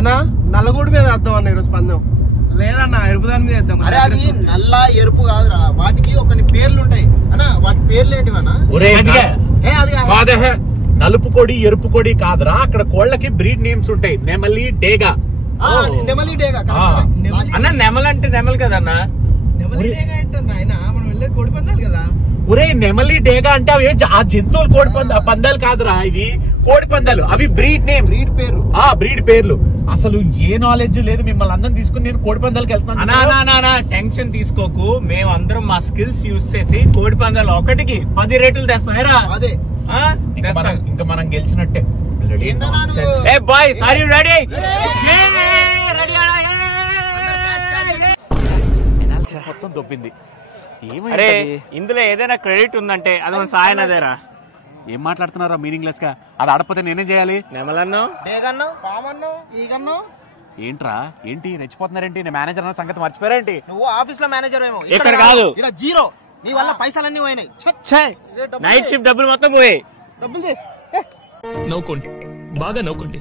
అన్నా నల్లగూడి మీద వేద్దాం అన్న ఈరోజు పందెం. లేదన్నా ఎరుపు దాని మీద వేద్దాం. అరే అది నల్ల ఎరుపు కాదురా, వాటికి కొన్ని పేర్లు ఉంటాయి అన్న. వాటి పేర్లు ఏంటివన్నా? నలుపు కోడి ఎరుపు కోడి కాదురా, అక్కడ కోళ్ళకి బ్రీడ్ నేమ్స్ ఉంటాయి. నెమలి డేగా. నెమలి డేగా అన్న. నెమలి అంటే నెమలి కదన్నా. నెమలి డేగా ఏంటన్నా ఆయన? మనం వెళ్ళే కోడి పందాలు కదా. ఒరే నెమలి డేగా అంటే అవి ఆ జంతువులు కోడి పందాలు కాదురా, ఇవి కోడి పందాలు. అవి బ్రీడ్ నేమ్స్, బ్రీడ్ పేర్లు. అసలు ఏ నాలెడ్జ్ లేదు. మిమ్మల్ని అందరం తీసుకుని నేను కోడి పందాలకు వెళ్తాను. టెన్షన్ తీసుకోకు, మేము అందరం మా స్కిల్స్ యూజ్ చేసి కోడి పందాలు ఒకటికి 10 రేట్లు తెస్తాం. అదే ఇంకా మనం గెలిచినట్టే. Boys are you ready? మొత్తం దొబ్బింది. అరే ఇందులో ఏదైనా క్రెడిట్ ఉందంటే అది మన సాయనదేరా. ఏం మాట్లాడుతున్నారా మీనింగ్లెస్ గా? అది ఆడపోతే నేనేం చేయాలి? నెమలన్నో, డేగన్నో, పామన్నో, ఈగన్నో. ఏంట్రా ఏంటి రెచ్చిపోతున్నారేంటి? నేను మేనేజర్ అన్న సంగతి మర్చిపోయారేంటి? నువ్వు ఆఫీస్ లో మేనేజర్ ఏమో, ఇక్కడ కాదు. ఇక్కడ జీరో. నీ వల్ల పైసలన్నీ పోయినాయి. నైట్ షిఫ్ట్ డబ్బులు మొత్తం పోయాయి. డబ్బులు నవ్వుకోండి, బాగా నవ్వుకోండి.